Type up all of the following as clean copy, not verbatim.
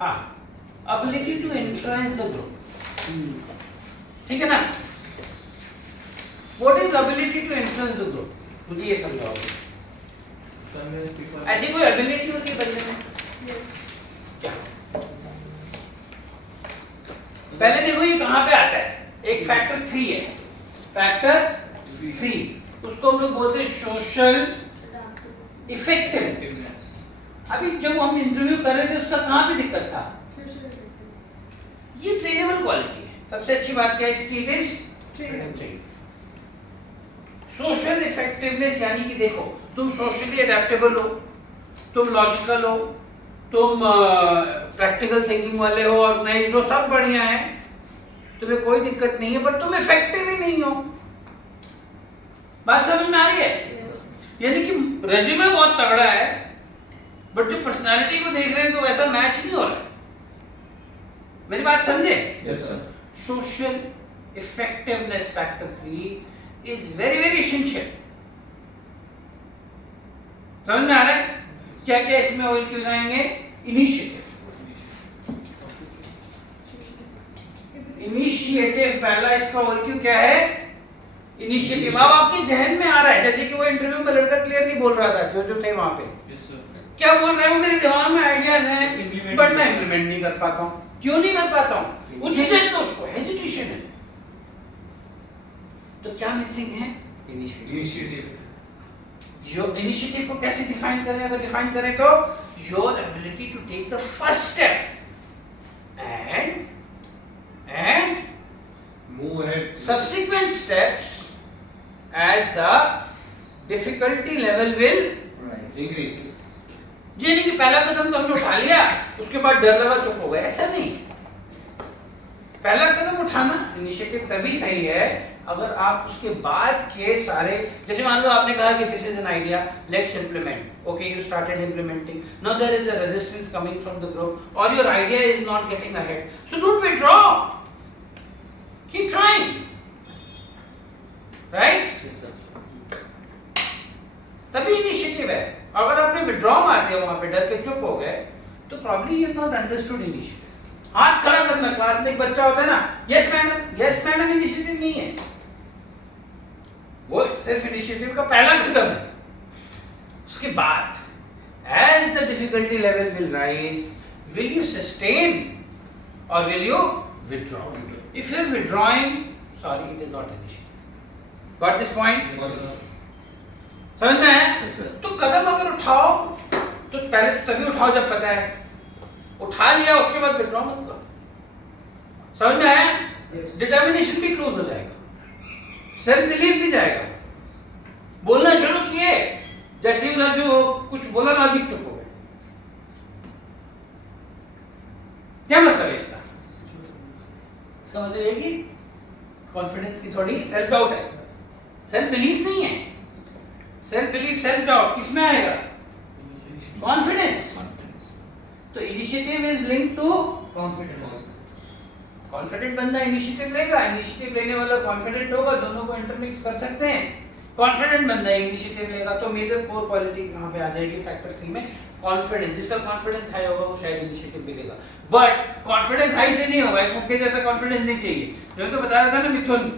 हाँ, ability to influence the group, ठीक है ना? What is ability to influence the group? मुझे ये समझाओ। ऐसी कोई ability होती है बच्चे में? क्या? पहले देखो ये कहाँ पे आता है? एक फैक्टर 3 है, फैक्टर 3, उसको हम लोग बोलते हैं सोशल इफेक्टिवनेस। अभी जब हम इंटरव्यू कर रहे थे उसका कहाँ पे दिक्कत था? ये ट्रेनेबल क्वालिटी है। सबसे अच्छी बात क्या है इसकी? It is trainable. Social effectiveness यानी कि देखो तुम सोशली अडेप्टेबल हो, तुम लॉजिकल हो, तुम प्रैक्टिकल थिंकिंग वाले हो, ऑर्गेनाइज्ड हो, सब बढ़िया है, तुम्हें कोई दिक्कत नहीं है, बट तुम इफेक्टिव ही नहीं हो। बात समझ में आ रही है? यानी कि रेज्यूमे बहुत तगड़ा है, बट जो पर्सनालिटी को देख रहे हैं तो वैसा मैच नहीं हो रहा है। मेरी बात समझे? Yes sir. Social effectiveness factor 3 is very very essential. समझ में आ रहा है? क्या क्या इसमें और क्यों जाएंगे? इनिशिएटिव। इनिशिएटिव पहला इसका और क्यों क्या है? इनिशिएटिव। अब आपके जहन में आ रहा है, जैसे कि वो इंटरव्यू में लड़का क्लियरली बोल रहा था, जो थे वहां पे। Yes sir. क्या बोल रहे हैं? मेरे दिमाग में आइडियाज हैं, बट मैं इंप्लीमेंट नहीं कर पाता हूँ। क्यों नहीं कर पाता हूँ? वो झिझक है, उसको हेजिटेशन है। तो क्या मिसिंग है? इनिशिएटिव। जो इनिशिएटिव को कैसे डिफाइन करें? अगर डिफाइन करें तो your ability to take the first step and move ahead. subsequent steps as the difficulty level will increase. ये नहीं कि पहला कदम तो हमने उठा लिया, उसके बाद डर लगा चुप हो गए, ऐसा नहीं। पहला कदम उठाना इनिशिएटिव तभी सही है अगर आप उसके बाद के सारे, जैसे मान लो आपने कहा कि this is an idea, let's implement. Okay, you started implementing, now there is a resistance coming from the group और your idea is not getting ahead, so don't withdraw, keep trying, right? Yes sir. तभी initiative है। अगर आपने withdraw मार दिया, वहां पे डर के चुप हो गए, तो probably you have not understood initiative. हाथ खड़ा करना, क्लास में एक बच्चा होता है ना, यस मैडम इनिशिएटिव नहीं है, वो सिर्फ इनिशिएटिव का पहला कदम है। उसके बाद as the difficulty level will rise, will you sustain और will you withdraw? If you are withdrawing, sorry, it is not initiative. Got this point? समझ में है? तो कदम अगर उठाओ तो पहले तो तभी उठाओ जब पता है, उठा लिया उसके बाद विड्रॉ मत करो। समझ में आया? डिटर्मिनेशन भी क्लोज हो जाएगा, सेल्फ बिलीव भी जाएगा। बोलना शुरू किए, जैसे उधर से वो कुछ बोला, लॉजिक चुप हो गए। क्या मतलब है इसका? इसका मतलब ये कि कॉन्फिडेंस की थोड़ी सेल्फ डाउट है, सेल्फ बिलीफ नहीं है। सेल्फ बिलीफ सेल्फ डाउट किसमें आएगा? कॉन्फिडेंस। तो initiative is link to confidence. Confident बंदा इनिशिएटिव लेगा, इनिशिएटिव लेने वाला कॉन्फिडेंट होगा, दोनों को इंटरमिक्स कर सकते हैं। कॉन्फिडेंट बंदा इनिशिएटिव लेगा, तो मेजर कोर क्वालिटी कहां पे आ जाएगी? फैक्टर 3 में कॉन्फिडेंस। जिसका कॉन्फिडेंस हाई होगा वो शायद इनिशिएटिव भी लेगा, बट कॉन्फिडेंस हाई से नहीं होगा। एक फुक्के जैसा कॉन्फिडेंस नहीं चाहिए। जो तो बता रहा था ना मिथुन,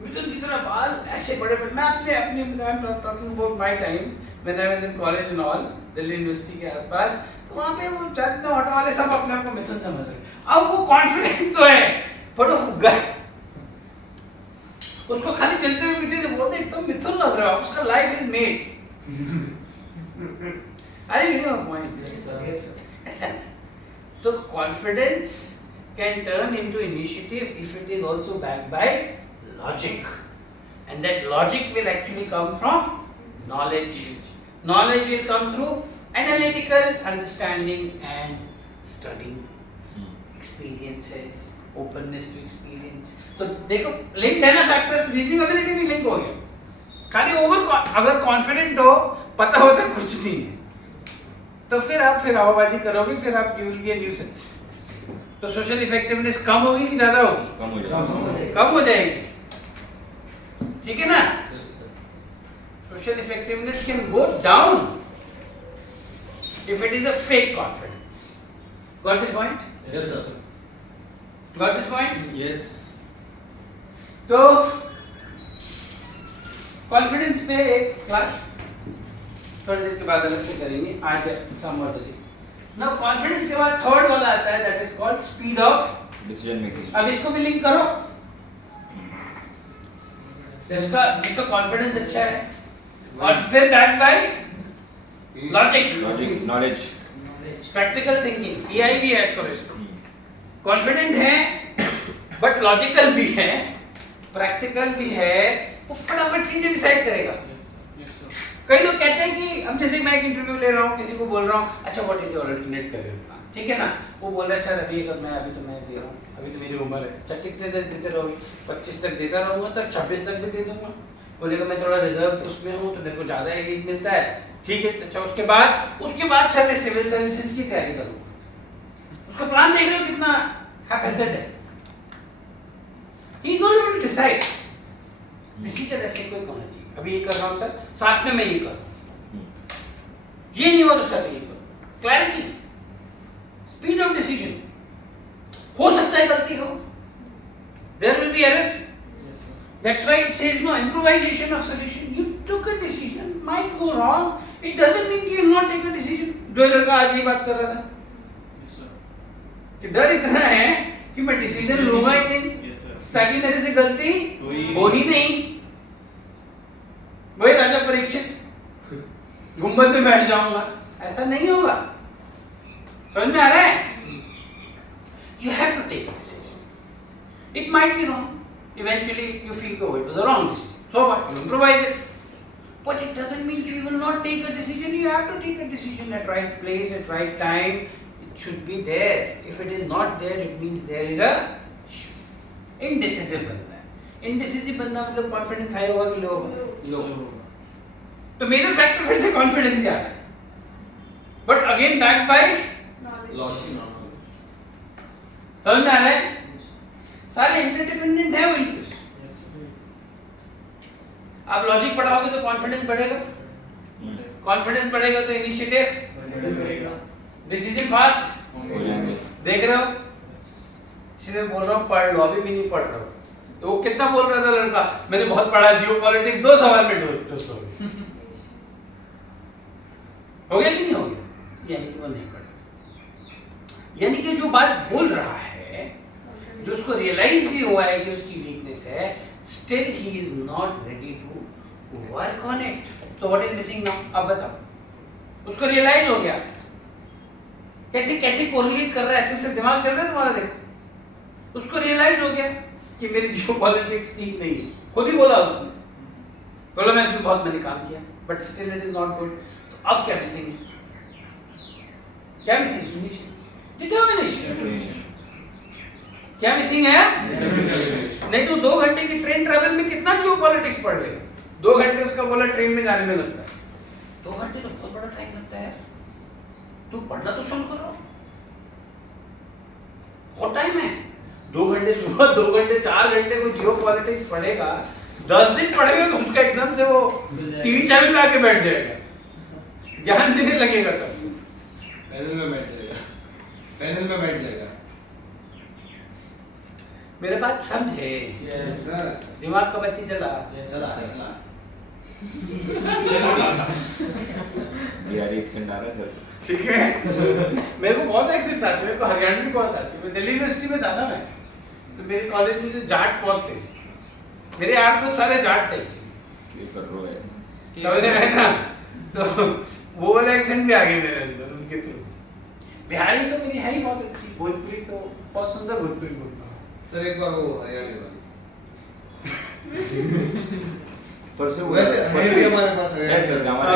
मिथुन की तरह बाल ऐसे बड़े बड़े। मैं अपने talking about my time when I was in college and all, Delhi university के आसपास, तो वहां पे वो चंद ऑटो वाले सब अपने आप को मिथुन समझ रहे। अब वो कॉन्फिडेंट तो है, पर वो फुग्गा है। उसको खाली चलते हुए पीछे से बोलते तुम मिथुन लग रहे हो, उसका लाइफ इज मेड। अरे यू नो पॉइंट। ऐसा तो confidence can turn into initiative if it is also backed by logic, and that logic will actually come from knowledge. Knowledge will come through analytical understanding and studying, experiences, openness to experience. तो देखो link है ना factors, reasoning ability भी link हो गया। खाली अगर confident हो, पता होता कुछ नहीं है, तो फिर आप हवाबाजी करोगे, फिर आप you will be a nuisance. तो सोशल इफेक्टिवनेस कम होगी कि ज्यादा होगी? कम हो जाएगी, ठीक है ना? Social effectiveness can go down if it is a fake confidence. Got this point? Yes, sir. Got this point? Yes. तो कॉन्फिडेंस पे एक क्लास थोड़ी देर के बाद अलग से करेंगे, आज समवर्तली। नाउ कॉन्फिडेंस के बाद थर्ड वाला आता है, that is called speed of decision making. अब इसको भी लिंक करो, जिसका कॉन्फिडेंस अच्छा है और फिर back by logic, knowledge, practical thinking, pi भी ऐड करो इसको। कॉन्फिडेंट है बट लॉजिकल भी है, प्रैक्टिकल भी है, वो फटाफट चीजें डिसाइड करेगा। कई लोग कहते हैं कि अब जैसे मैं एक इंटरव्यू ले रहा हूँ, किसी को बोल रहा हूँ अच्छा what is your alternate career plan, ठीक है ना, वो बोल रहा है सर अभी अभी तो मैं दे रहा हूँ, अभी तो मेरी उम्र है, अच्छा कितने तक देते रहोगे, 25 तक देता रहूँगा तो 26 तक भी दे दूंगा। बोलेगा मैं थोड़ा रिजर्व उसमें हूँ तो मेरे को ज़्यादा एज मिलता है, ठीक है। अच्छा उसके बाद सर मैं सिविल सर्विसेज की तैयारी करूँगा। उसका प्लान देख रहे हो कितना हैपेसेट है। He is not able to decide. Decision ऐसे कोई होना चाहिए, अभी ये कर रहा हूँ सर, साथ में मैं ये कर, ये नहीं हुआ तो सर ये कर। Clarity, speed of decision. हो सकता है गलती हो, there will be error, that's why it says no improvisation of solution. You took a decision, might go wrong, it doesn't mean कि you not take a decision. जो लड़का आज ये बात कर रहा था कि डर इतना है कि मैं डिसीजन लूंगा ही नहीं, ताकि मेरे से गलती हो ही नहीं। वही राजा परीक्षित, गुंबद में बैठ जाऊंगा, ऐसा नहीं होगा। समझ में आ रहा है? You have to take a decision. It might be wrong. Eventually you feel oh it was a wrong decision. So what? You improvise it. But it doesn't mean you will not take a decision. You have to take a decision at right place, at right time. It should be there. If it is not there, it means there is a indecisive बंदा है। Indecisive बंदा मतलब confidence high होगा कि लो होगा? तो major factor फिर से कॉन्फिडेंस ही आ रहा है, but again back by logic. समझ में आ रहा है? सारे इंटरडिपेंडेंट है वो इनके। आप लॉजिक पढ़ाओगे तो कॉन्फिडेंस बढ़ेगा, कॉन्फिडेंस बढ़ेगा तो इनिशिएटिव बढ़ेगा, डिसीजन फास्ट हो जाएंगे। देख रहे हो, इसलिए बोल रहा हूँ पढ़ लो, अभी भी नहीं पढ़ रहा हूँ। तो वो कितना बोल रहा था लड़का, मैंने बहुत पढ़ा जियोपॉलिटिक्स, 2 सवाल में चुस्त हो गया। हो गया कि नहीं हो गया? यानी कि वो नहीं पढ़ा, यानी कि जो बात बोल रहा है, जो उसको रियलाइज भी हुआ है कि उसकी वीकनेस है, still he is not ready to work on it. तो व्हाट इज मिसिंग नाउ? अब बताओ, उसको रियलाइज हो गया। कैसे कैसे कोरिलेट कर रहा है, ऐसे दिमाग चल रहा है तुम्हारा, देखो। उसको रियलाइज हो गया कि मेरी जियोपॉलिटिक्स ठीक नहीं है, खुद ही बोला उसने, बोला मैं इसमें बहुत मैंने काम किया but still it is not good. तो अब क्या मिसिंग है? क्या मिसिंग? डिटर्मिनेशन। क्या मिसिंग है? नहीं तो 2 घंटे की ट्रेन ट्रैवल में कितना जियोपॉलिटिक्स पढ़ लेगा? 2 घंटे उसका बोला ट्रेन में जाने में लगता है, 2 घंटे तो बहुत बड़ा टाइम लगता है। तू पढ़ना तो शुरू करो, बहुत टाइम है। 2 घंटे सुबह, 2 घंटे 4 घंटे को जियोपॉलिटिक्स पढ़ेगा, 10 दिन पढ़ेगा तो उसका एकदम से वो टीवी चैनल पे आके बैठ जाएगा, ज्ञान देने लगेगा सब। पैनल में बैठ जाएगा, पैनल में बैठ जाएगा। मेरे बात समझे? Yes sir. दिमाग का बत्ती जला? चला चला। यार एक्सेंट आ रहा है सर। ठीक है। मेरे को बहुत एक्सेंट आती है, मेरे को हरियाणवी बहुत आती है। मैं दिल्ली यूनिवर्सिटी में था ना मैं, तो मेरे कॉलेज में जाट बहुत थे, मेरे यार तो सारे जाट थे। ये कर रो है। समझ में आया ना? तो वो वाला एक्सेंट भी आ गया मेरे अंदर उनके थ्रू। बिहारी तो मेरी है ही बहुत अच्छी, भोजपुरी तो बहुत सुंदर भोजपुरी बोलता हूँ। सर एक बार वो हरियाणवी वाली। पर से वैसे है भी हमारे पास है सर, हमारे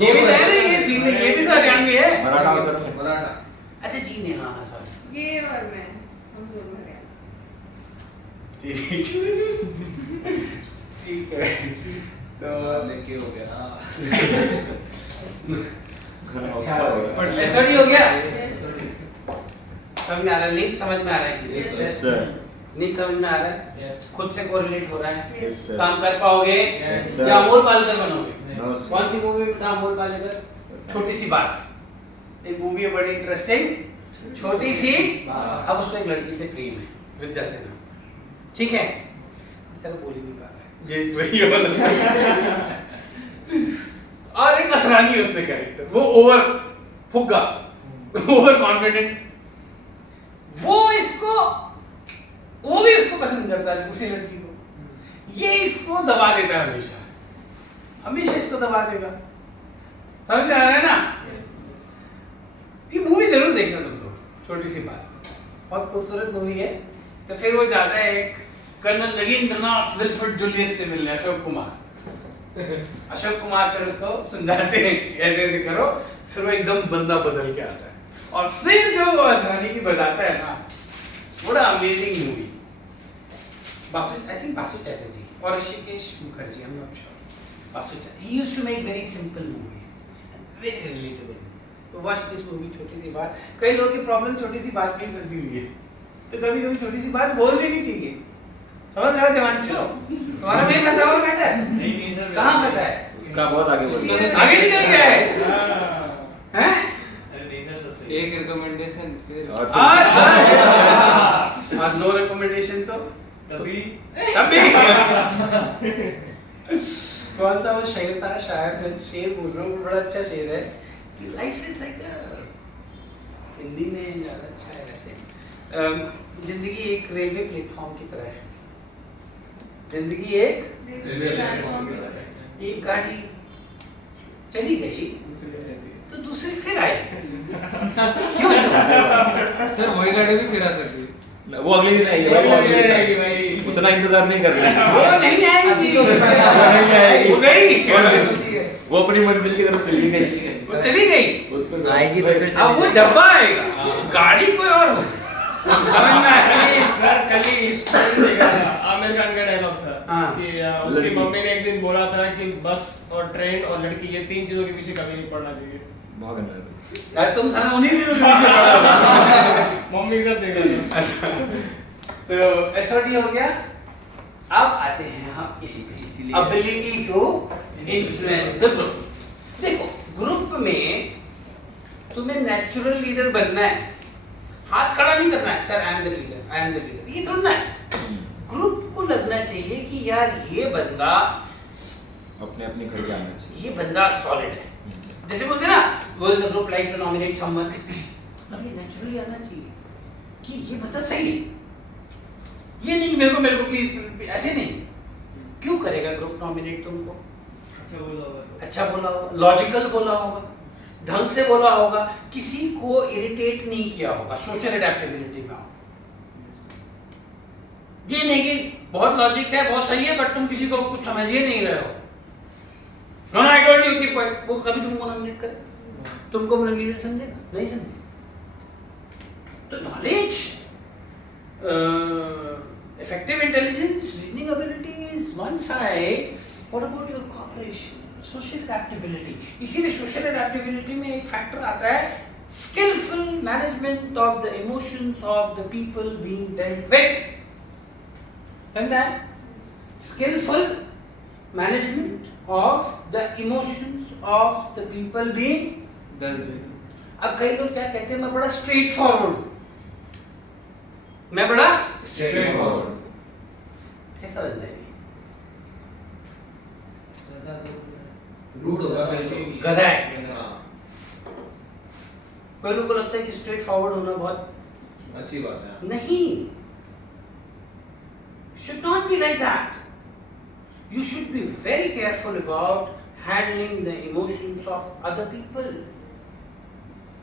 ये भी है ना, ये चीनी, ये भी तो हरियाणवी है। मराठा सर में। मराठा। अच्छा चीनी, हाँ हाँ सॉरी। ये और मैं हम दोनों हरियाणा से। ठीक है। तो लेके हो गया। हाँ। अच्छा, SOD हो गया? समझ में आ रहा है? लिंक समझ में आ रहा है? Yes sir. लिंक समझ में आ रहा है? खुद से कोरिलेट हो रहा है? Yes sir. काम कर पाओगे Yes, sir. या अमोल पालेकर बनोगे? No, sir. कौन सी मूवी में था अमोल पालेकर? छोटी सी बात, एक मूवी है बड़ी इंटरेस्टिंग, छोटी सी, अब उसको एक लड़की से प्रेम है, विद्या सिन्हा, ठीक है, चलो बोल ही नहीं पा रहा है, ये वही वाला और एक असरानी है उसमें कैरेक्टर, वो ओवर फुग्गा, ओवर कॉन्फिडेंट, वो भी इसको पसंद करता है दूसरी लड़की को, ये इसको दबा देता है हमेशा इसको दबा देगा, समझ में आ रहा है ना? ये मूवी जरूर देखना तुम लोग, छोटी सी बात, बहुत खूबसूरत मूवी है। तो फिर वो जाता है एक कर्नल नगेंद्रनाथ विल्फ्रेड जूलियस से मिलने, अशोक कुमार फिर उसको समझाते हैं ऐसे ऐसे करो, फिर वो एकदम बंदा बदल के आता है और फिर जो वो आसानी की बजाता है ना, बड़ा amazing movie. I think Basu Chatterjee और Hrishikesh Mukherjee, I am not sure. Basu Chatterjee, he used to make very simple movies and very relatable. तो वॉच दिस मूवी, छोटी सी बात। कई लोगों की प्रॉब्लम छोटी सी बात में फंसी हुई है, तो कभी कभी छोटी सी बात बोल देनी चाहिए, समझ रहे हो देवांशु? तुम्हारा नहीं फंसा हुआ मैटर? नहीं सर, कहाँ फंसा है? उसका बहुत आगे बढ़ गया। आगे निकल गया है, हैं? एक रिकमेंडेशन फिर और आज नो रिकमेंडेशन तो तभी कौन सा वो शेर था, शायद मैं शेर बोल रहा हूँ, बड़ा अच्छा शेर है कि लाइफ इज लाइक हिंदी में ज़्यादा अच्छा है वैसे, जिंदगी एक रेलवे प्लेटफॉर्म की तरह है, जिंदगी एक गाड़ी चली गई तो दूसरी फिर आई, क्यों? सर वही गाड़ी भी फिर आ सकती है, वो अगले दिन आएगी भाई, वो अगले दिन आएगी। उतना इंतजार नहीं करना है। वो नहीं आएगी, नहीं आएगी। वो गई, वो अपनी मंजिल की तरफ चली गई। वो चली गई, उसको आएगी तो फिर अब वो डब्बा आएगा, गाड़ी कोई और हो, समझ में आया? सर कल ही स्टोरी देखा था, आमिर खान का डायलॉग था हाँ। कि उसकी लड़की। मम्मी ने एक दिन बोला था कि बस और ट्रेन और लड़की, ये तीन चीजों के पीछे कभी नहीं पड़ना चाहिए। बहुत गंदा है। यार तुम साला उन्हीं दिनों के पीछे पड़ा हो। मम्मी के साथ देखा था। तो एसओडी हो गया, अब आते हैं हम इसी पे, ability to influence the group. देखो ग्रुप में तुम्हें नेचुरल लीडर बनना है, हाथ खड़ा नहीं करना है, sir I am the leader, I am the leader, ये थोड़ा है। ग्रुप को लगना चाहिए कि यार ये बंदा, अपने अपने घर के आना चाहिए। ये बंदा सॉलिड है, जैसे बोलते हैं ना, will the group like to nominate someone, अब ये नेचुरली आना चाहिए कि ये बंदा सही है, ये नहीं मेरे को प्लीज, ऐसे नहीं। क्यों करेगा ग्रुप नॉमिनेट तुमको? अच्छा बोला होगा, लॉजिकल बोला होगा, ढंग से बोला होगा, किसी को इरिटेट नहीं किया होगा, सोशल एडेप्टेबिलिटी में हो। ये नहीं कि बहुत लॉजिक है, बहुत सही है, बट तुम किसी को कुछ समझ ही नहीं रहे हो। नो आई टोल्ड यू कि वो कभी तुमको नॉमिनेट करे, तुमको अपना लीडर समझेगा? नहीं समझे। तो knowledge, effective intelligence, reasoning ability is one side. What about your cooperation, social adaptability? इसीलिए social adaptability में एक फैक्टर आता है, skillful management of the emotions of the people being dealt with. समझा? Skillful management of the emotions of the people being dealt with. अब कई लोग क्या कहते हैं, मैं बड़ा स्ट्रेट फॉरवर्ड, मैं बड़ा स्ट्रेट फॉरवर्ड। कैसा बंदा है? रूड होगा गधा है। कोई लोगों को लगता है कि स्ट्रेट फॉरवर्ड होना बहुत अच्छी बात है। नहीं, should not be like that. You should be very careful about handling the emotions of other people.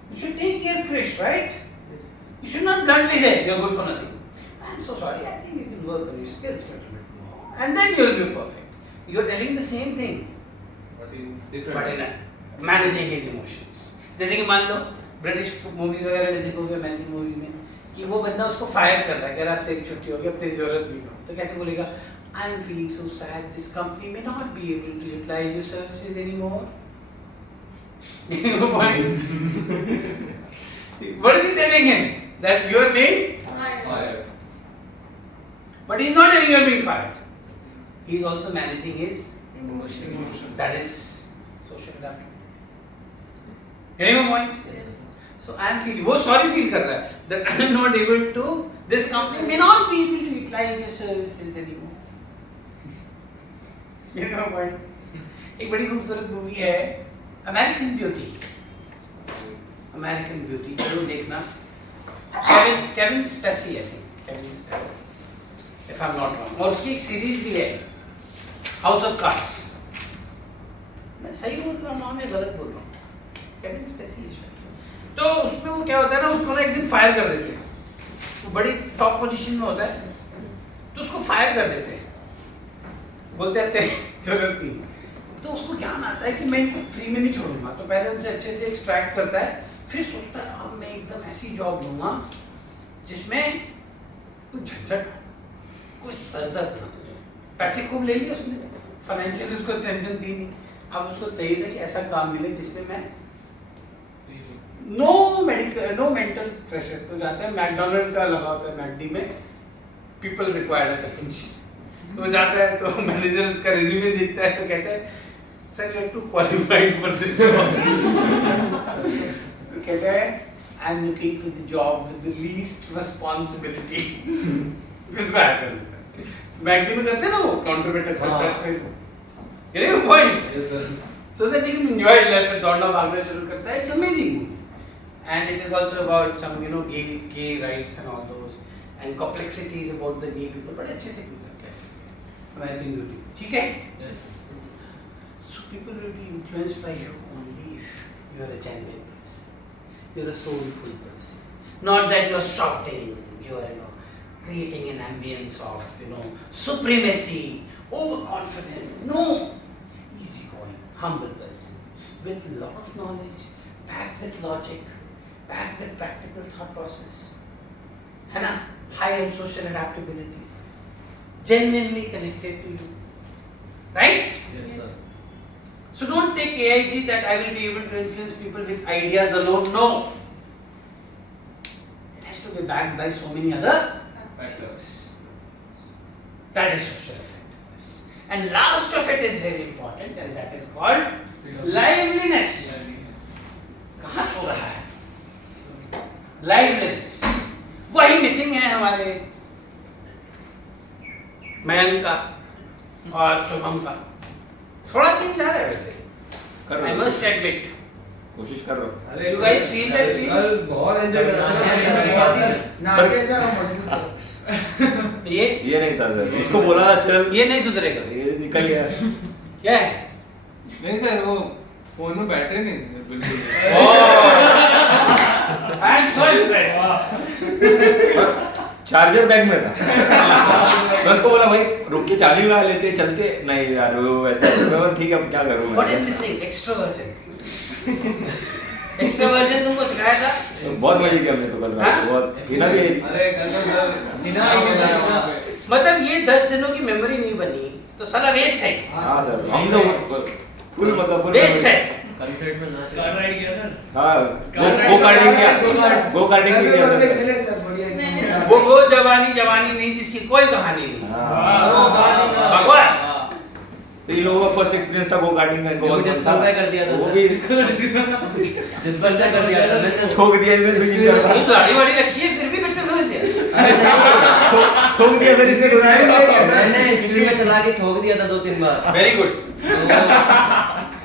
You should take care, Krish, right? You should not bluntly say you're good for nothing. I'm so sorry. I think you can work on your skills a little bit more, and then you'll be perfect. You're telling the same thing, But in but different in managing his emotions. जैसे कि मान लो British movies वगैरह में देखोगे, American movie में, कि वो बंदा उसको फायर कर रहा है, कह रहा है अब तेरी छुट्टी होगी, अब तेरी जरूरत नहीं हो, तो कैसे बोलेगा? I am feeling so sad. This company may not be able to utilize your services anymore. No point. What is he telling him? That you are being, fire. but he is not telling you are being fired. He is also managing his Emotions. That is social adaptation. Getting my point? Yes, sir. So I am feeling, वो sorry feel कर रहा है that I am not able to, this company may not be able to utilize your services anymore. You know why? एक बड़ी खूबसूरत movie है American beauty. American beauty जरूर देखना. केविन स्पेसी है, Kevin Spacey, if I'm not wrong. और उसकी एक सीरीज भी है हाउस ऑफ कार्ड्स. मैं सही बोल रहा हूँ नाम या गलत बोल रहा हूँ? केविन स्पेसी है शायद. तो उसमें वो क्या होता है ना, उसको ना एक दिन फायर कर देते हैं. वो बड़ी टॉप पोजीशन में होता है तो उसको फायर कर देते हैं. बोलते हैं तेरी जरूरत नहीं. तो उसको ज्ञान आता है कि मैं इनको फ्री में नहीं छोड़ूंगा. तो पहले उनसे अच्छे से एक्सट्रैक्ट करता है, फिर सोचता है अब मैं एकदम ऐसी जॉब लूंगा जिसमें कुछ झंझट, कुछ सरदर्द ना. पैसे खूब ले लिए उसने, फाइनेंशियली उसको टेंशन थी नहीं. अब उसको चाहिए था कि ऐसा काम मिले जिसमें मैं no medical, no mental pressure. तो जाता है मैकडोनल्ड का लगा होता है मैकडी में, पीपल रिक्वायर्ड अ सेकंड. तो वो जाता है तो मैनेजर उसका रिज्यूमे देखता है तो कहता है sir you are too qualified for this job. तो कहता है I am looking for the job with the least responsibility. किसको हायर कर देता है? मैकडी में करते हैं ना वो काउंटर पे टक टक फिर getting a point. Yes, sir. So that he can enjoy life and दौड़ना भागना शुरू करता है. It's amazing movie. And it is also about some gay rights and all those and complexities about the gay people. बड़े अच्छे से करते हैं American Beauty. ठीक है? Yes. So people will be influenced by you only if you are a genuine person. You are a soulful person. Not that you are shouting. You are creating an ambience of supremacy, overconfident. No. Easygoing, humble person with a lot of knowledge, backed with logic, backed with practical thought process. है ना? High on social adaptability, genuinely connected to you, right? Yes, sir. So don't take AIG that I will be able to influence people with ideas alone. No, it has to be backed by so many other Factors. that is social effectiveness. And last of it is very important, and that is called liveliness. कहाँ सो रहा है? Liveliness. वही missing है हमारे मयंक का और शुभम का. थोड़ा चेंज आ रहा है वैसे. कर I रहा must admit. कोशिश कर रहा हूँ. अरे You guys feel that change? कल बहुत एंजॉय कर रहा था. नाचे सर हम मजबूत सर. ये नहीं था सर, इसको बोला चल, ये नहीं सुधरेगा. ये निकल गया. क्या है? नहीं सर, वो फोन में बैटरी नहीं थी सर, बिल्कुल. I am so impressed. Charger bag में था. मैं उसको बोला भाई रुक के चार्जिंग लगा लेते चलते. नहीं यार वो ऐसा. मैं बोला ठीक है अब क्या करूँ What is मैं. missing? Extroversion. Extroversion तुमको सिखाया था? बहुत मजे किया हमने तो कल रात को. बहुत हिना भी आई थी. अरे कल तो सर हिना आई थी, हिना. मतलब ये 10 दिनों की मेमोरी नहीं बनी तो साला वेस्ट है. हाँ सर, हम तो फुल मतलब फुल वेस्ट है. कंसर्ट में नाच कार राइड किया सर. हाँ गो कार्टिंग किया. गो कार्टिंग भी किया बंदे सर. खेले सर बढ़िया मैंने एकदम. तो वो जवानी नहीं जिसकी कोई कहानी नहीं. हाँ. वो कहानी का. बकवास. तो इन लोगों का फर्स्ट एक्सपीरियंस था गो कार्टिंग का. इनको डिस्क्वालीफाई कर दिया था वो सर. भी डिस्क्वालीफाई कर दिया था मैंने. ठोक दिया इसे. ये दाढ़ी वाड़ी रखी है फिर भी बच्चा समझ लिया. ठोक दिया सर इसे. मैंने स्पीड में चला के ठोक दिया था 2-3 बार. Very good.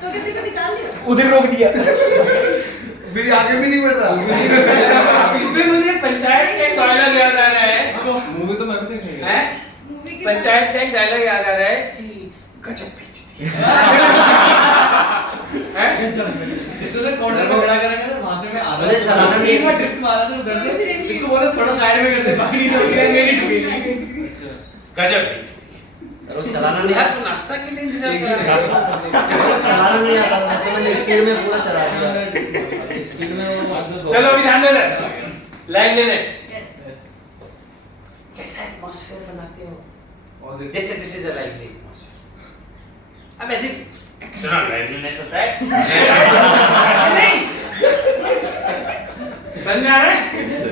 तो किसी को निकाल दिया. उधर रोक दिया. भी आगे भी नहीं बढ़ रहा. इसमें मुझे पंचायत का एक डायलॉग याद आ रहा है. मूवी तो मैं भी देख लिया. हैं? मूवी के पंचायत का एक डायलॉग याद आ रहा है कि गजब बेइज्जती है. इसको सर कॉर्नर में खड़ा करा सर. वहां से मैं आ मुझे चलाना नहीं है. एक बार ड्रिफ्ट मारा था उधर से. इसको बोला थोड़ा साइड में करते बाकी नहीं तो मेरी ठुकेगी. गजब बेइज्जती. वो चलाना नहीं यार आता. तू नाश्ता के लिए इंतजार कर रहा है. चलाना नहीं आता था तो मैंने स्पीड में पूरा चला दिया. स्पीड में वो चलो अभी ध्यान दे दे. लाइवलीनेस. Yes. कैसा एटमॉस्फेयर बनाते हो? पॉजिटिव. जैसे this is a lively atmosphere. अब ऐसे सुनो लाइवलीनेस होता है. ऐसे नहीं. समझ में आ रहा है? Sir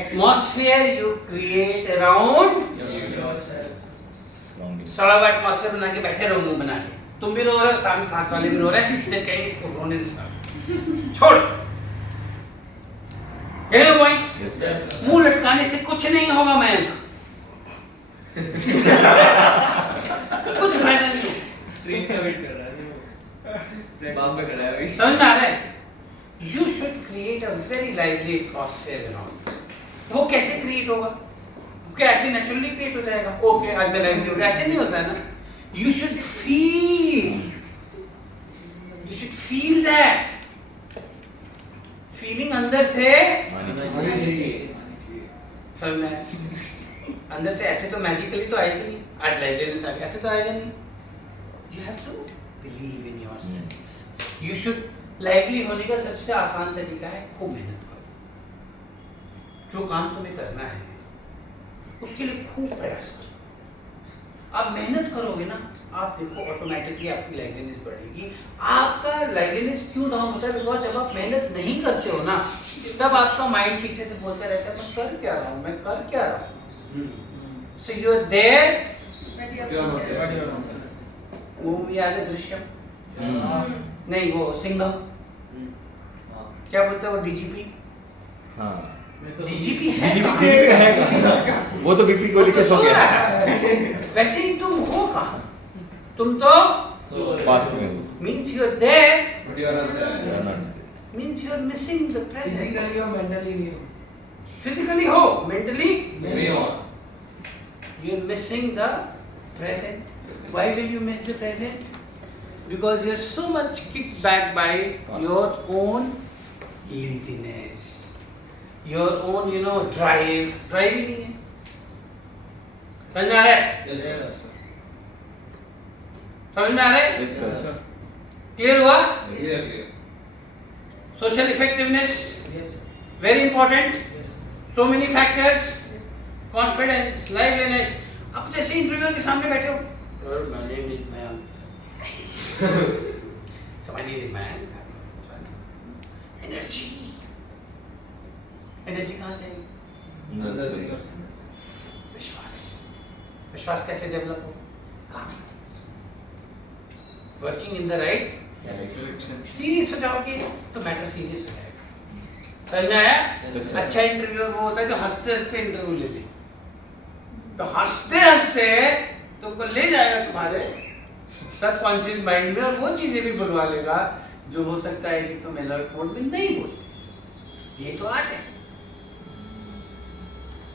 atmosphere you create around. सड़ा हुआ एटमॉस्फेयर बना के बैठे रहो मुंह बना के. तुम भी रो रहे हो, सामने साथ वाले भी रो रहे हैं. फिर कहेंगे इसको रोने दे. छोड़. Getting the point? Yes. Yes. मुंह लटकाने से कुछ नहीं होगा मयंक, कुछ फायदा नहीं। ट्रेन का वेट कर रहा है, बाप पे खड़ा है भाई। समझ में आ रहा है? You should create a very lively atmosphere around. वो कैसे क्रिएट होगा? क्या ऐसे नेचुरली क्रिएट हो जाएगा? ओके आज मैं लाइवली हूँ, ऐसे नहीं होता है ना। You should feel that. Feeling अंदर से समझ में आया? अंदर से ऐसे तो मैजिकली तो आएगी नहीं, आज लाइवलीनेस आ गया, ऐसे तो आएगा नहीं। You have to believe in yourself. You should lively होने का सबसे आसान तरीका है खूब मेहनत करो। जो काम तुम्हें करना है उसके लिए खूब प्रयास करो। आप मेहनत करोगे ना, आप देखो ऑटोमेटिकली आपकी लाइवलीनेस बढ़ेगी। आपका लाइवलीनेस क्यों डाउन होता है? बिकॉज जब आप मेहनत नहीं करते हो ना, तब आपका माइंड पीछे से बोलता रहता है मैं कर क्या रहा हूँ, मैं कर क्या रहा हूँ। So you are there. But You are not there. But you are not there. वो मूवी याद है दृश्यम? नहीं वो सिंघम, हाँ। क्या बोलते हैं वो डीजीपी? हाँ डीजीपी है DGP है। वो तो बीपी को लेके सो गया। वैसे ही तुम हो कहाँ? तुम तो पास्ट में हो। means you are there, But you are not there. You are not there. means you are missing the present. Physically और मेंटली नहीं हो। Physically हो, mentally नहीं हो। you are missing the present. Why will you miss the present? Because you are so much kicked back by your own laziness, your own drive ही नहीं है। समझ में आ रहा है? Yes. समझ में आ रहा है? Yes, sir. क्लियर हुआ? Clear, clear. Social effectiveness yes very important. Yes So many factors. Confidence, liveliness. अब जैसे इंटरव्यूअर के सामने बैठे हो, Sir, my name is Mayank. So my name is Mayank. Energy. Energy कहाँ से आई? अंदर से। विश्वास। विश्वास कैसे डेवलप हो? काम working in the right. Serious हो जाओगे तो मैटर सीरियस हो जाएगा। समझ में आया? Yes, sir. अच्छा इंटरव्यूअर वो होता है जो हंसते हंसते इंटरव्यू ले ले, तो हंसते हंसते तुमको ले जाएगा तुम्हारे सबकॉन्शियस माइंड में और वो चीजें भी बुलवा लेगा जो हो सकता है कि तुम अलर्ट मोड में नहीं बोलते। ये तो आर्ट है।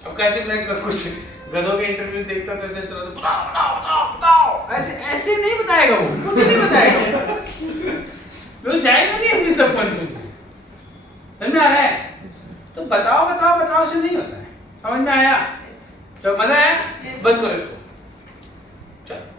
अब कैसे मैं कुछ गधों के इंटरव्यू देखता तो बताओ बताओ बताओ बताओ, ऐसे ऐसे नहीं बताएगा, वो कुछ नहीं बताएगा, वो जाएगा नहीं अपनी सबकॉन्शियस में। समझ में आ रहा है? तो बताओ बताओ बताओ से नहीं होता है। समझ में आया? तो मजा आया? Yes. बंद करो इसको।